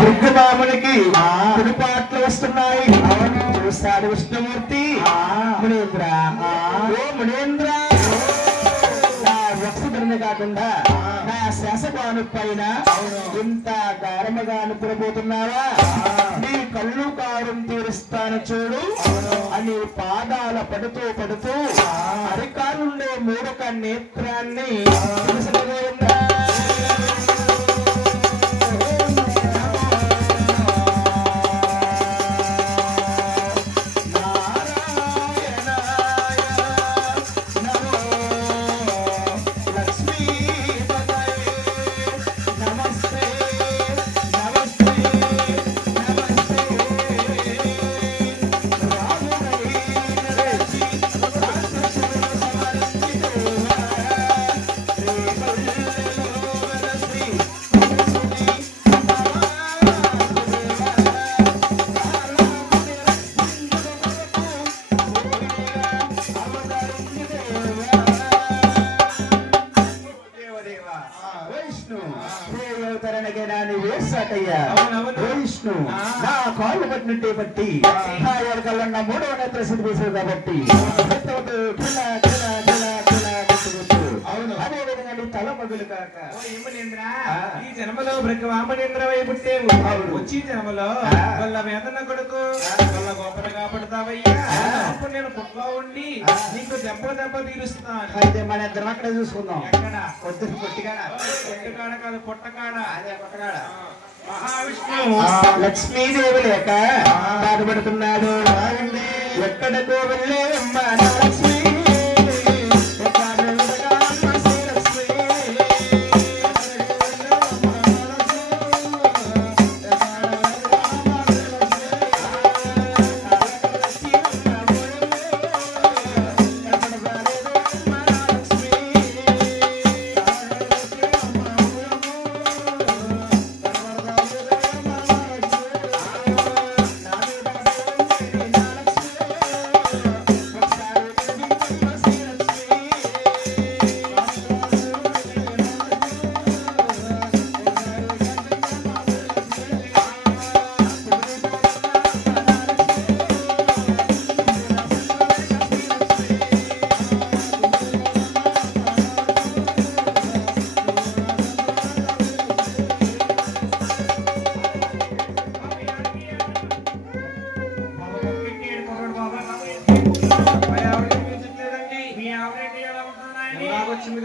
దుర్గమామునికి పులిపాట్లు వస్తున్నాయి. చూస్తాడు విష్ణుమూర్తి. మునీంద్ర, ఓ మునీంద్ర, నా వక్షధరణ కాకుండా నా శాసపాను పైన ఇంత గారముగా నిద్రపోతున్నావా? నీ కళ్ళు కారం తీరుస్తాను చూడు అని పాదాల పడుతూ పడుతూ అరికాలుండే మూడక నేత్రాన్ని విష్ణు నా కాళ్ళు పట్టినట్టే బట్టి నా ఎడకల్లన్న మూడవ నేత్ర సిద్ధి వేసేది కాబట్టి అదే విధంగా నీ తల పగులు కాక. ఈ జన్మలో బ్రహ్మమనేంద్ర పుట్టేవు. వచ్చి జన్మలో వాళ్ళ వేదన కొడుకు వాళ్ళ గోపన కాపాడుతావయ్యా. అప్పుడు నేను పుట్లో ఉండి నీకు దెబ్బ తీరుస్తాను. అయితే మన ఇద్దరం అక్కడ చూసుకుందాం. ఎక్కడ? పొద్దున పొట్టిగాడ. పొట్టకాడ కాదు, పొట్టకాడ. అదే పొట్టగాడ. మహావిష్ణు లక్ష్మీదేవి లేక బాధపడుతున్నాడు. ఎక్కడకో వెళ్ళే